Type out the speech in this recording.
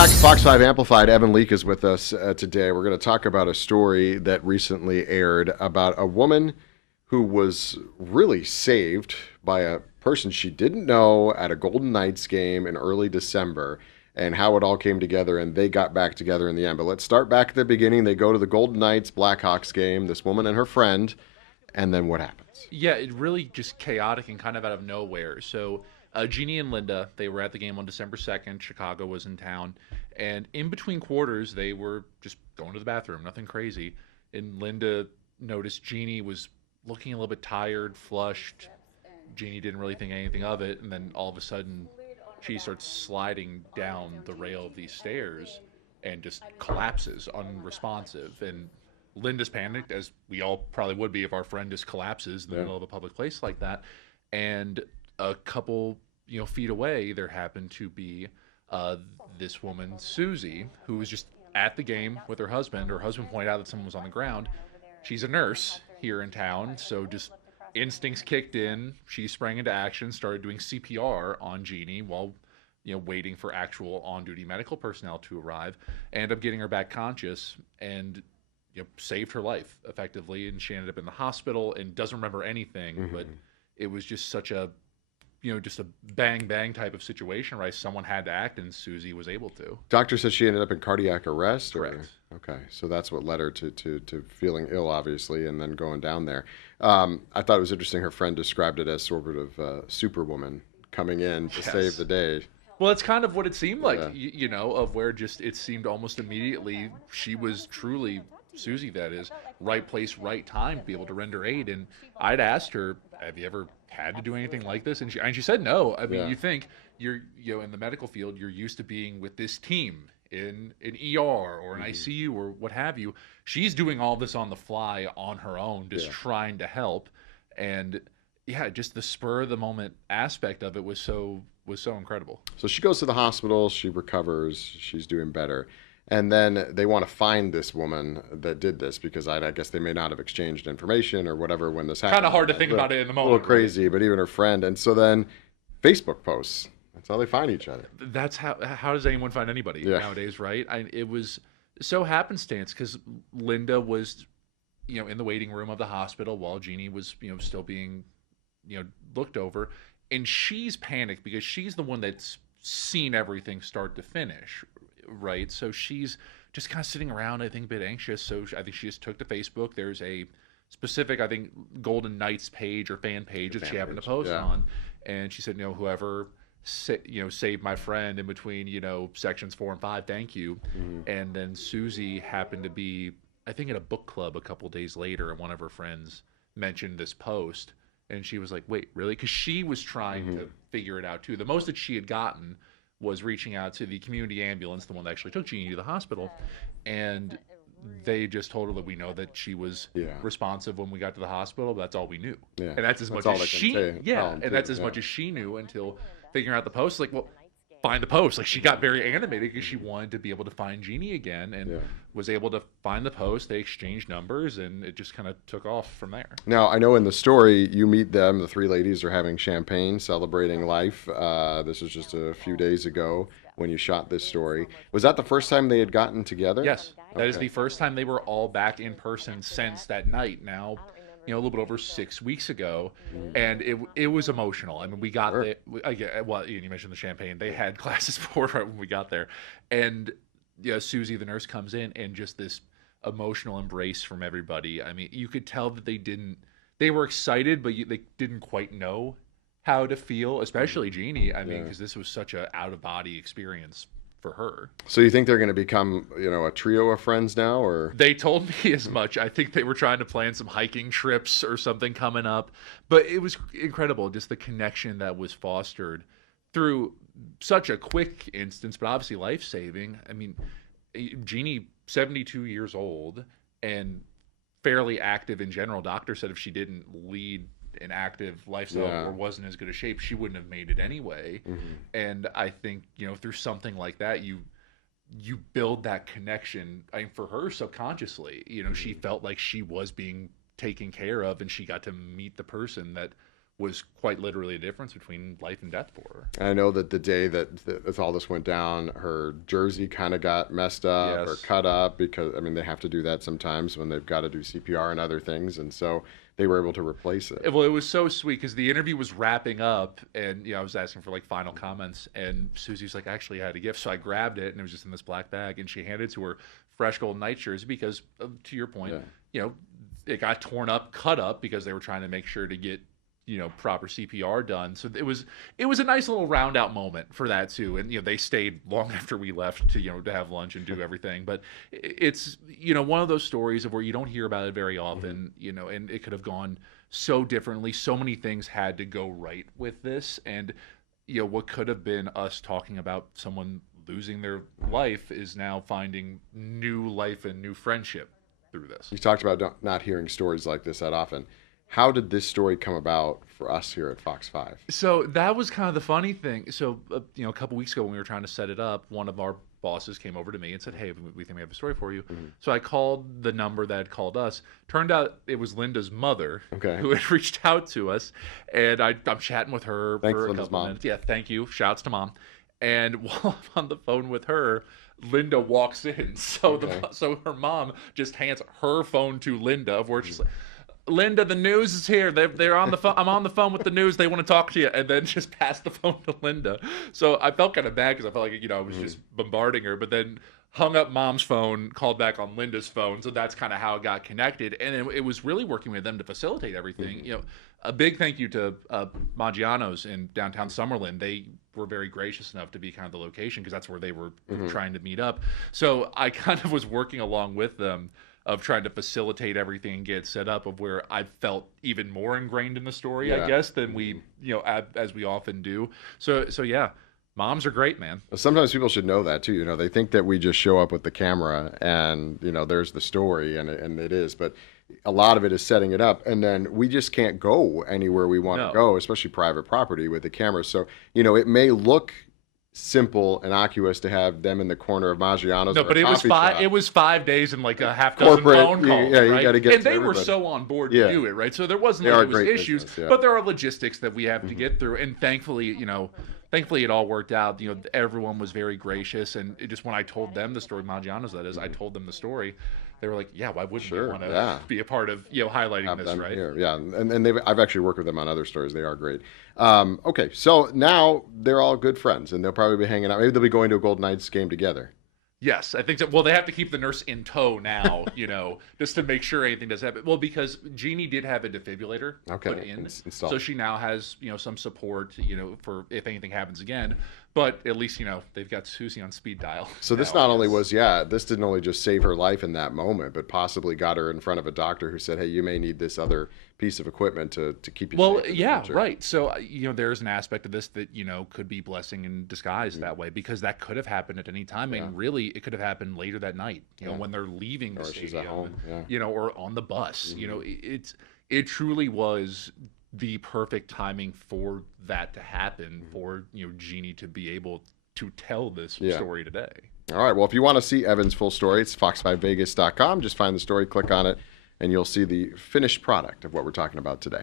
Welcome back to Fox 5 Amplified. Evan Leak is with us today. We're going to talk about a story that recently aired about a woman who was really saved by a person she didn't know at a Golden Knights game in early December, and how it all came together, and they got back together in the end. But let's start back at the beginning. They go to the Golden Knights Blackhawks game, this woman and her friend, and then what happens? Yeah, it really just chaotic and kind of out of nowhere. So Jeannie and Linda, they were at the game on December 2nd. Chicago was in town. And in between quarters, they were just going to the bathroom, nothing crazy. And Linda noticed Jeannie was looking a little bit tired, flushed. Jeannie didn't really think anything of it. And then all of a sudden, she starts sliding down the rail of these stairs and just collapses, unresponsive. And Linda's panicked, as we all probably would be if our friend just collapses in the middle of a public place like that. And a couple, feet away, there happened to be this woman, Susie, who was just at the game with her husband. Her husband pointed out that someone was on the ground. She's a nurse here in town, so just instincts kicked in. She sprang into action, started doing CPR on Jeannie while waiting for actual on-duty medical personnel to arrive. Ended up getting her back conscious and saved her life effectively, and she ended up in the hospital and doesn't remember anything. But it was just such a just a bang bang type of situation, right? Someone had to act, and Susie was able to. Doctor said she ended up in cardiac arrest? Correct. Okay, so that's what led her to feeling ill, obviously, and then going down there. I thought it was interesting. Her friend described it as sort of superwoman coming in to save the day. Well, it's kind of what it seemed like, of where just it seemed almost immediately she was truly, Susie that is, right place, right time to be able to render aid. And I'd asked her, have you ever had to do anything like this? And she said no. I mean, you think you're, in the medical field, you're used to being with this team in an ER or an ICU or what have you. She's doing all this on the fly on her own, just trying to help. And just the spur of the moment aspect of it was so incredible. So she goes to the hospital, she recovers, she's doing better. And then they want to find this woman that did this, because I guess they may not have exchanged information or whatever when this happened. Kind of hard to think about it in the moment. A little crazy, but even her friend. And so then Facebook posts. That's how they find each other. That's how does anyone find anybody nowadays, right? It was so happenstance, because Linda was, in the waiting room of the hospital while Jeannie was, still being, looked over. And she's panicked because she's the one that's seen everything start to finish, right? So she's just kind of sitting around, I think, a bit anxious. So I think she just took to Facebook. There's a specific, I think, Golden Knights page or fan page that she happened to post on. And she said, whoever saved my friend in between, sections 4 and 5, thank you. And then Susie happened to be, I think, at a book club a couple days later, and one of her friends mentioned this post. And she was like, wait, really? Because she was trying to figure it out, too. The most that she had gotten was reaching out to the community ambulance, the one that actually took Jeannie to the hospital. And they just told her that we know that she was responsive when we got to the hospital, but that's all we knew. Yeah. And that's as much as she much as she knew until figuring out the post. Like, well, find the post. Like, she got very animated because she wanted to be able to find Jeannie again, and was able to find the post. They exchanged numbers, and it just kind of took off from there. Now, I know in the story you meet them. The three ladies are having champagne, celebrating life. This was just a few days ago when you shot this story. Was that the first time they had gotten together? Yes, that is the first time they were all back in person since that night. Now, a little bit over 6 weeks ago, and it was emotional. I mean, we got there. Well, you mentioned the champagne. They had glasses poured right when we got there, and Susie, the nurse, comes in, and just this emotional embrace from everybody. I mean, you could tell that they were excited, but they didn't quite know how to feel, especially Jeannie. I mean, because this was such a out of body experience for her. So you think they're going to become, a trio of friends now, or? They told me as much. I think they were trying to plan some hiking trips or something coming up. But it was incredible, just the connection that was fostered through such a quick instance, but obviously life-saving. I mean, Jeannie, 72 years old and fairly active in general. Doctor said if she didn't lead an active lifestyle or wasn't as good a shape, she wouldn't have made it anyway. And I think through something like that, you build that connection. I mean, for her, subconsciously, she felt like she was being taken care of, and she got to meet the person that was quite literally a difference between life and death for her. And I know that the day that all this went down, her jersey kind of got messed up or Yes. cut up because, I mean, they have to do that sometimes when they've got to do CPR and other things. And so they were able to replace it. Well, it was so sweet because the interview was wrapping up, and I was asking for like final comments, and Susie's like, "Actually, I had a gift," so I grabbed it, and it was just in this black bag, and she handed it to her fresh gold night jersey because, to your point, it got torn up, cut up because they were trying to make sure to get proper CPR done. So it was a nice little round out moment for that too. And they stayed long after we left to have lunch and do everything. But it's one of those stories of where you don't hear about it very often. And it could have gone so differently. So many things had to go right with this, and what could have been us talking about someone losing their life is now finding new life and new friendship through this. You talked about not hearing stories like this that often. How did this story come about for us here at Fox 5? So that was kind of the funny thing. So, a couple weeks ago when we were trying to set it up, one of our bosses came over to me and said, "Hey, we think we have a story for you." Mm-hmm. So I called the number that had called us. Turned out it was Linda's mother who had reached out to us. And I'm chatting with her Thanks, for a Linda's couple mom. minutes. Yeah, thank you. Shouts to mom. And while I'm on the phone with her, Linda walks in. So so her mom just hands her phone to Linda, of where she's like, "Linda, the news is here. They're on the phone. I'm on the phone with the news. They want to talk to you." And then just pass the phone to Linda. So I felt kind of bad because I felt like I was just bombarding her. But then hung up mom's phone, called back on Linda's phone. So that's kind of how it got connected. And it was really working with them to facilitate everything. A big thank you to Maggiano's in downtown Summerlin. They were very gracious enough to be kind of the location because that's where they were trying to meet up. So I kind of was working along with them of trying to facilitate everything and get set up, of where I felt even more ingrained in the story, I guess, than we, as we often do. So yeah, moms are great, man. Sometimes people should know that too. They think that we just show up with the camera and, there's the story and it is, but a lot of it is setting it up. And then we just can't go anywhere we want to go, especially private property with the camera. So, it may look simple, innocuous to have them in the corner of Maggiano's. No, but it was 5. Shop. It was 5 days and like a half dozen corporate phone calls. Yeah, you right? got to get. And to they everybody. were so on board to do it, right? So there wasn't issues, business, but there are logistics that we have to get through. And thankfully, it all worked out. Everyone was very gracious, and just when I told them the story, Maggiano's that is, I told them the story. They were like, "Yeah, why wouldn't we want to be a part of highlighting this, right?" Here. Yeah, and I've actually worked with them on other stories. They are great. Okay, so now they're all good friends, and they'll probably be hanging out. Maybe they'll be going to a Golden Knights game together. Yes, I think so. Well, they have to keep the nurse in tow now, just to make sure anything doesn't happen. Well, because Jeannie did have a defibrillator put in, so she now has some support, for if anything happens again. But at least they've got Susie on speed dial. So this not only was this didn't only just save her life in that moment, but possibly got her in front of a doctor who said, "Hey, you may need this other piece of equipment to keep you safe." Well, yeah, right. So there's an aspect of this that could be blessing in disguise that way, because that could have happened at any time, and really it could have happened later that night. When they're leaving the stadium, she's at home, or on the bus. It truly was the perfect timing for that to happen, for Jeannie to be able to tell this story today. All right. Well, if you want to see Evan's full story, it's fox5vegas.com. Just find the story, click on it, and you'll see the finished product of what we're talking about today.